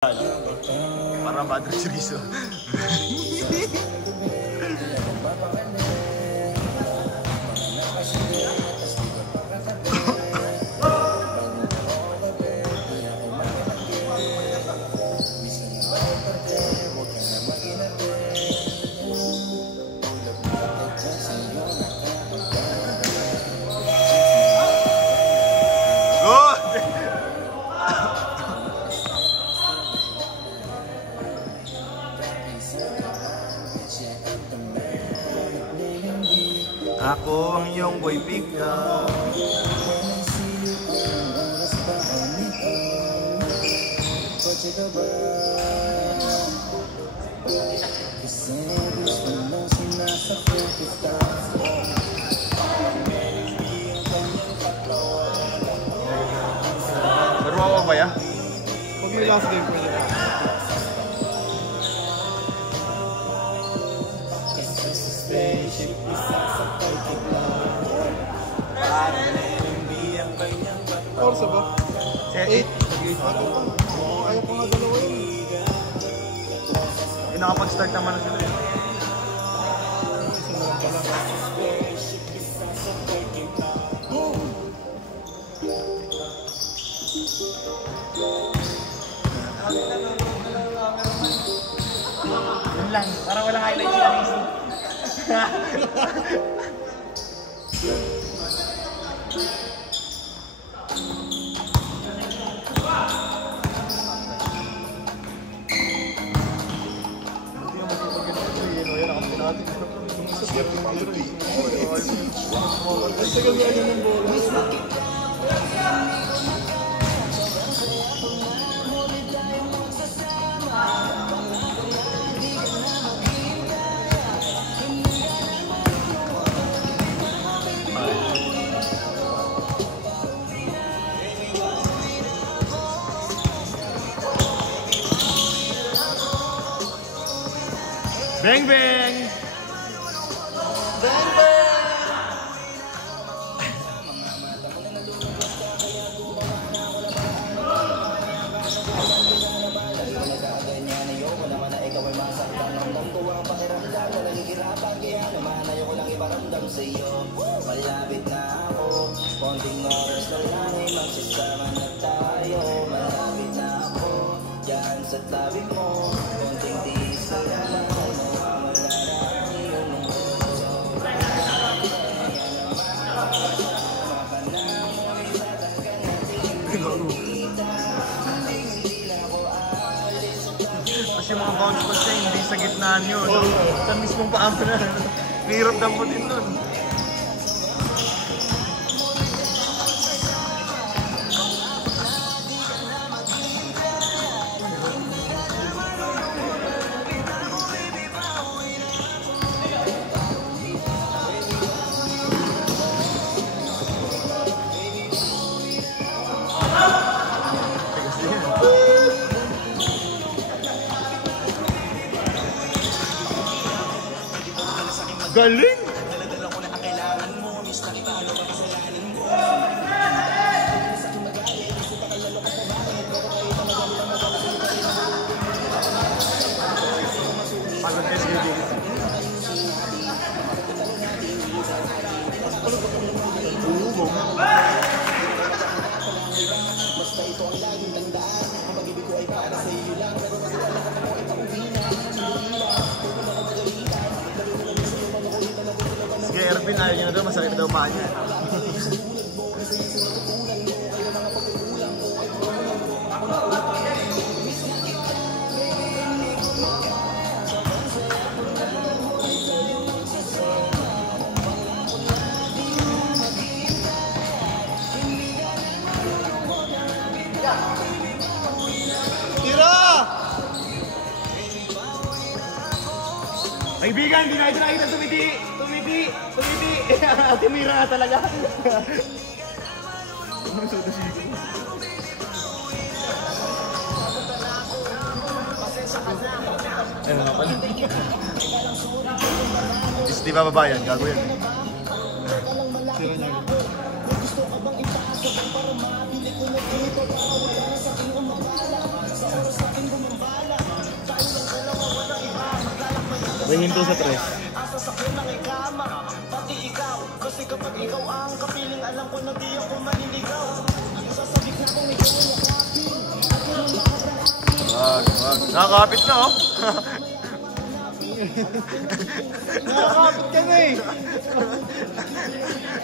Para Madre Chorizo. Ako ang iyong boy bigla. Laro ba ya? Pag may last game pwede ba? Orsa ba? 8. Ayaw ko nga dalawa yun. Nakapag-start naman na sila yun. Isa na lang pala. Yun lang, parang walang highlights yung amazing. Bang bang! Bang bang! Malapit na ako, konting oras na lang ay magsasama na tayo. Malapit na ako, dyan sa tabi mo, konting tiis na lang ay mawawala na ang iyong puso. Kasi mga bounce pass niya, hindi sa gitnaan yun. Sa mismong paa mo na. Hirap na po din nun. Galing! Pagod ka siya dito. Basta ito ang laging tandaan, ang pag-ibig ko ay para sa iyo lang. Pero kasi wala ka mo ay pauwi na. Sige, Ervin, ayaw niya na doon. Masakit daw pa niya. Kaibigan, di na ito nakita tumiti! Tumiti! Ate Mira nga talaga. Ano na pala? Is di ba babayan? Gago yan. Sira niya. Gusto ka bang ipasok para mabili ko na ito para wala na sa aking umakala. Sa oras natin Ringin to sa 3. Nakakapit na oh. Nakakapit ka na eh.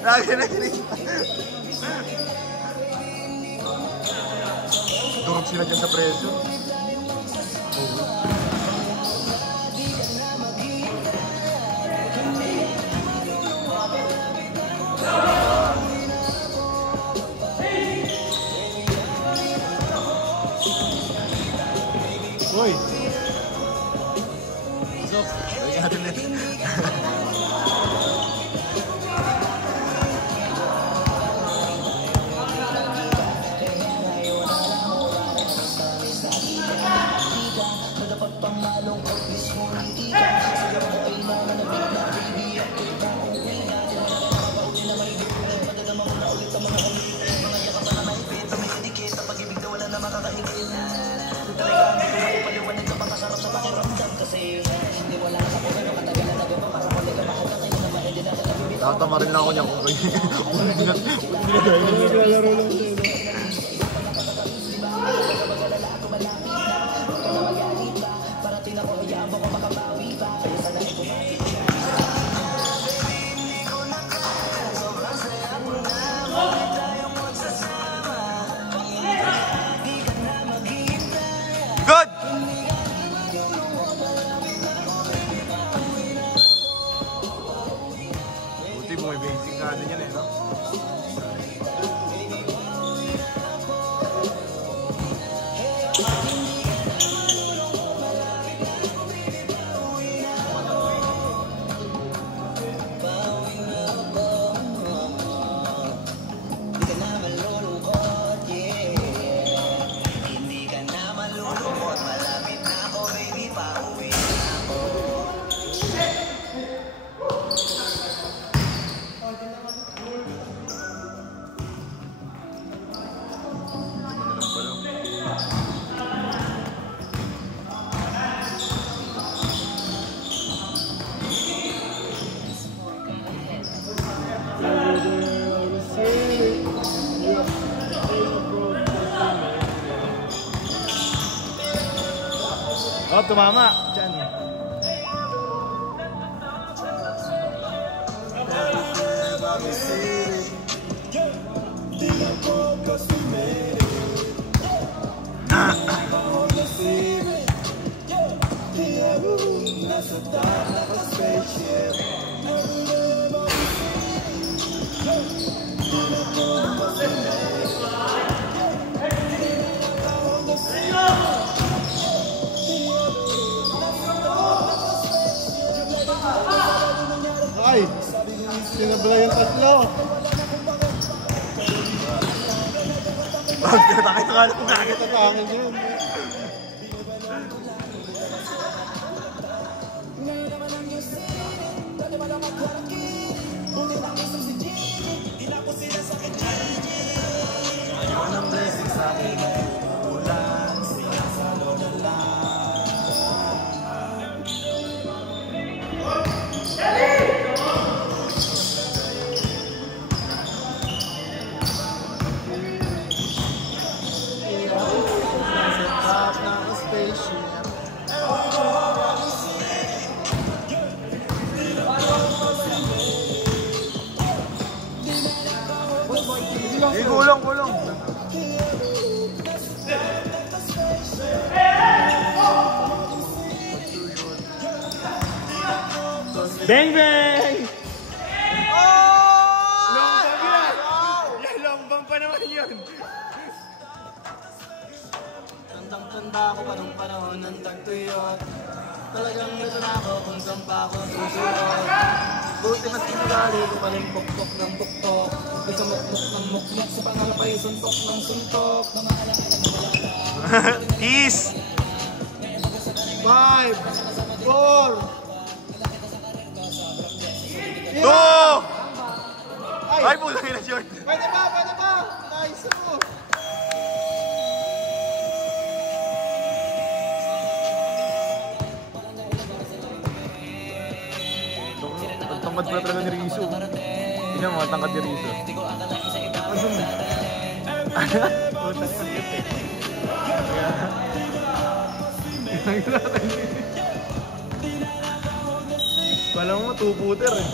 Nakikinig. Durog sila dyan sa preso. Hoy! So, lagyan natin ulit. Nakatama rin lang ako niya kung Naglalaro lang siya. Good! Buti mo may basic na ano yan eh, no? Oh, tumama. Diyan. Ay! Sinabla yung tatlo. Bakit nakita ka lang na? Tatangan yun. Anong blessing sa akin? Ulan, sinasalo na lang. Gulong. Bang bang! Lombang pa naman yun. Tandang-tanda ako pa nung panahon ng tagtuyot. Talagang ito na ako kung saan pa ako susunod. Buti mas kinugali ko pa rin pukpok ng pukpok. Sa mukmuk ng mukmuk, sa pangalapay suntok ng suntok. Peace! 5, 4, 2! Ay, pulang ina short. Pwede ba? Nice mo! tangkad pala talaga ni Rizzo. Tingnan mo, tangkad ni Rizzo. Wala mo, 2-footer eh.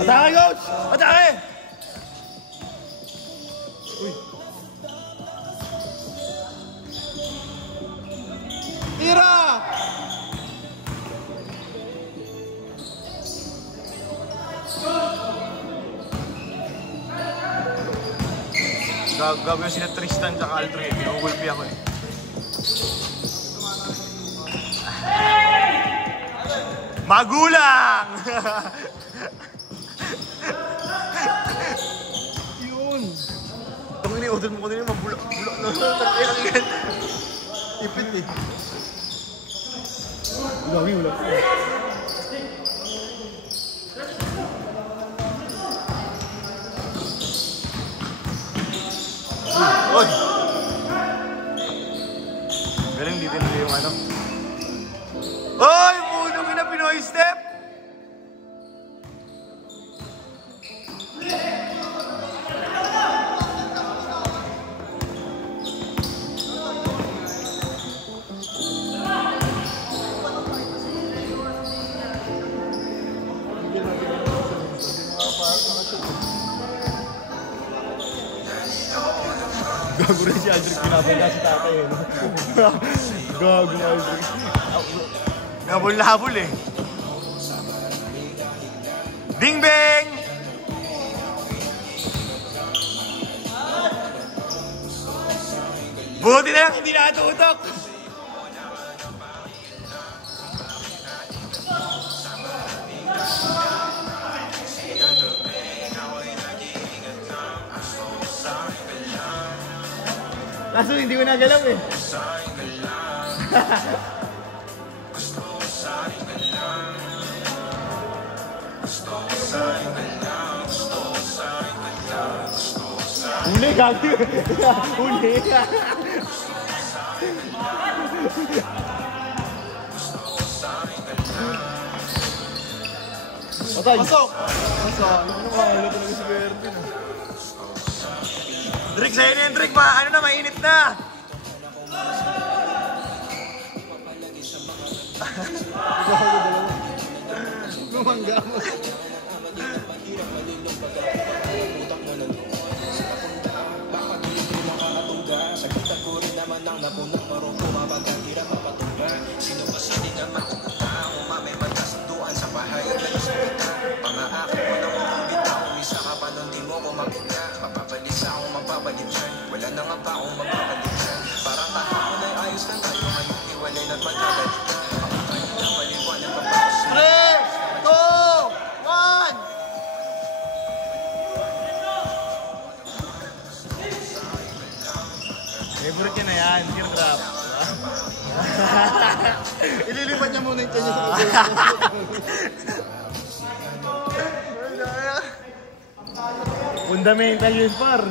Atake, coach! Atake! Uy. Tira! Gagawin sila Tristan tsaka Aldrin. Pinugulpi ako eh. Magulang! Yun! Itong ini-order mo ko din yung mabulak. Bulak. Ipit eh. Gawin ulit. Oy! Galing dito na yung ano. Oy! Punong ina Pinoy step! Gago rin si Aldrich, pinabanda si tatay eh. Gago Aldrich. Habol-habol eh. Ding beng! Buti na lang hindi natutok! Kaso hindi ko nagalaw eh. Uli, gagi. Uli. Patay. Pasok! Pasok! Ano makahalo talaga si Bertin ah. Drake, sa'yo na yung Drake. Ano na, mainit na. Lumangga mo. Wala na nga ba akong magpapalitan? Parang kahapon ay ayos na tayo, ngayon iwalay na't magkagalitan. Ako tayo na maliwanag papasok. 3, 2, 1! Favorite niya na yan, teardrop. Ililipat niya muna yung kanya sa Fundamental yun, par.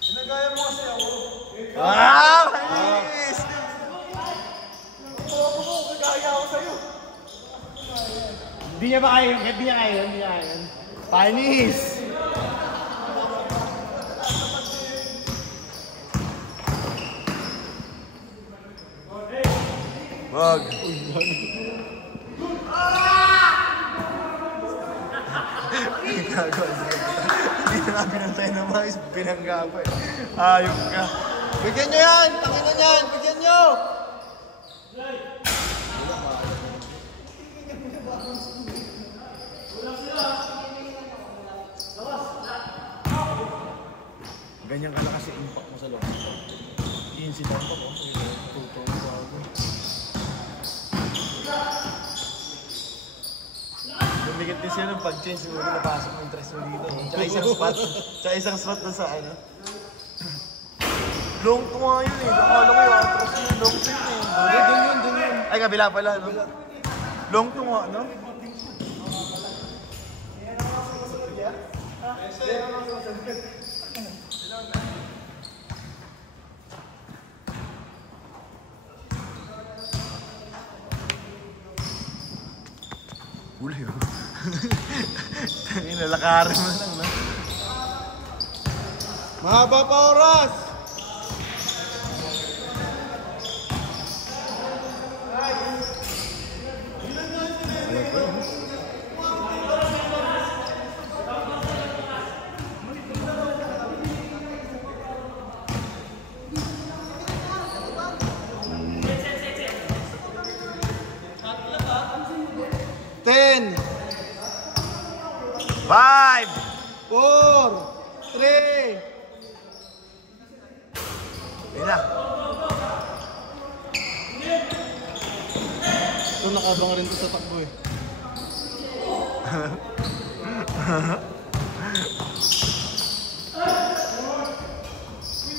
Ginagaya mo kasi ako. Wow! Nice! Nagaya ako sa'yo. Hindi niya ba kaya yun? Hindi niya kaya yun. Panis! Wag. Hindi na nga binantay na mais, binangga pa eh. Ayok ka. Bigyan nyo yan! Tangin na yan! Bigyan nyo! Ganyan ka na kasi impact mo sa loob. 15 taon pa mo. Tutulong bago. Bumigit din siya nung pag-change siguro napasok ng tres mo dito. Tsaka isang spot na sa ano. Long to nga yun eh. Akala ko yung atras yun. Long to yun eh. Dun yun. Ay, kabila pala, no? Long to nga, no? Huli yun. Inalakarin mo lang, no? Mahaba pa oras! Ten, 5! 4, 3, Ayun na. ito nakabang rin to sa takbo eh.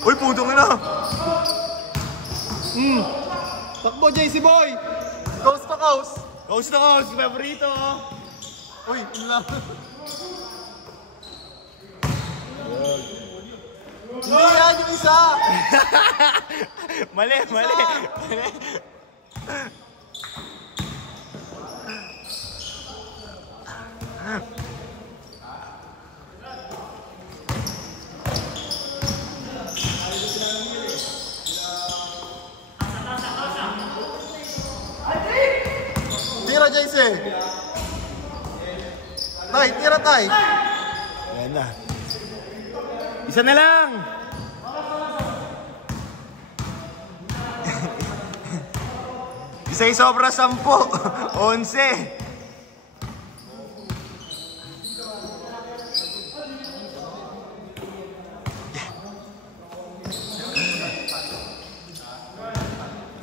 Uy, putong ina! Takbo, JC Boy! Coast to coast! Coast to coast! Favorito! Uy, yun lang. Hindi yan, yung isa! Mali! Tira, JC! Tay, tira, tay! Yan na. Isa na lang! Isa'y sobra 10. 11.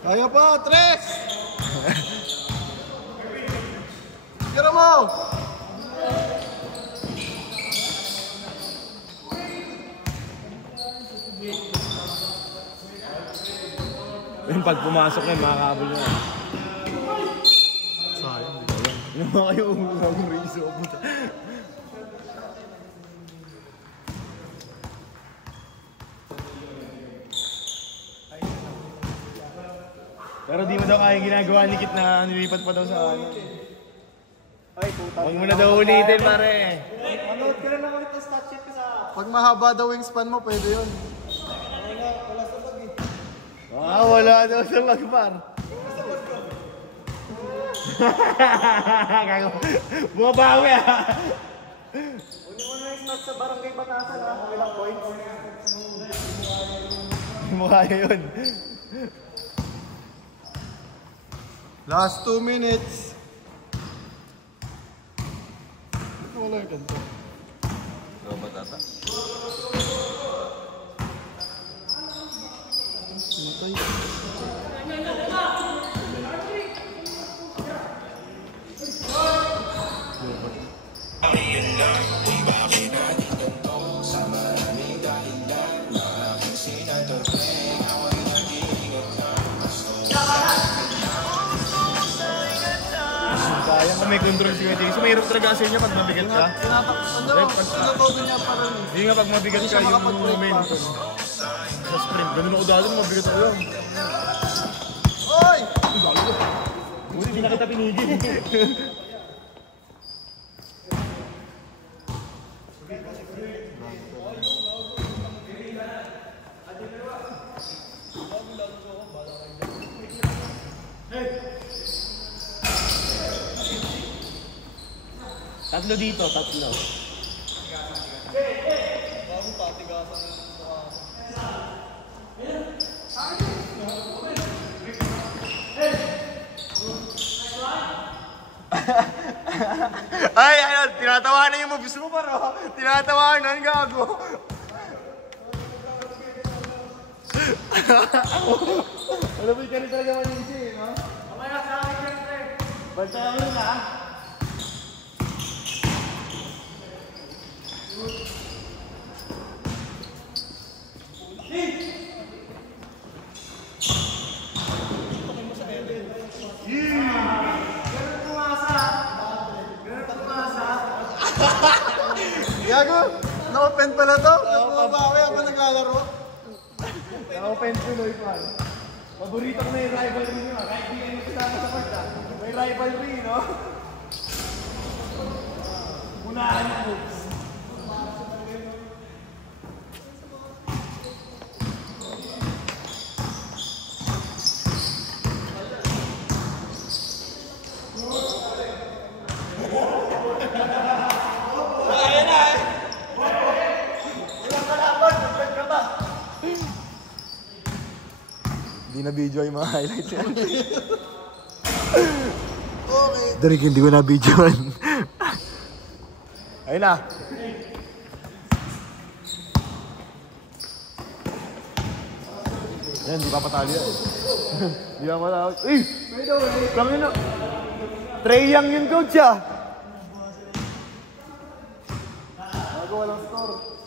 Kaya pa, 3! Tira mo! Yung pag pumasok na, makakabol na. Sayang. Yung mga kayo umuriso. Pero di mo daw kaya ginagawa ni Kit na nilipat pa daw sa ano. Ay, puta. Huwag mo na daw ulitin, pare. Manood ka na naman ito, stat sheet ka sa... Pag mahaba daw wingspan mo, pwede yun. Wala daw sa lagpar. Bumabawi ah. Uni mo na yung stat sa Barangay Batasan ha, ilang points. Mukha yun. Last 2 minutes. Wala yung kanto. Ikaw ba tata? Matay. Sayang kung may control si Kuya so mahirap talaga sa inyo pag mabigat ka. Pinapagod niya pa rin. Hindi nga pag mabigat Hindi ka siya yung makapag-break main. pa. Sa sprint, ganun ako dati nung mabigat ako yun. Oy! Buti di na kita pinigil. Tatlo dito, tatlo. Ay, ano, tinatawanan yung moves mo paro. Tinatawanan, gago. Alam mo, ka rin talaga manisip, no? Mamaya sa akin, siyempre. Basta mo na. Gago! Na-open pala to? Nabubawi ako naglalaro. Na-open tuloy pa. Paborito ko na yung rivalry nyo. Kahit di kayo kasama sa court may rivalry, no? Unahan yung moves. Hindi na video yung mga highlights yan. Okay. Darig, hindi ko na video yan. Ayun na. Yan, hindi pa patalo yan. Hindi pa patalo. Eh! Kami na. Trey Young yun, coach, ah. Bago walang score.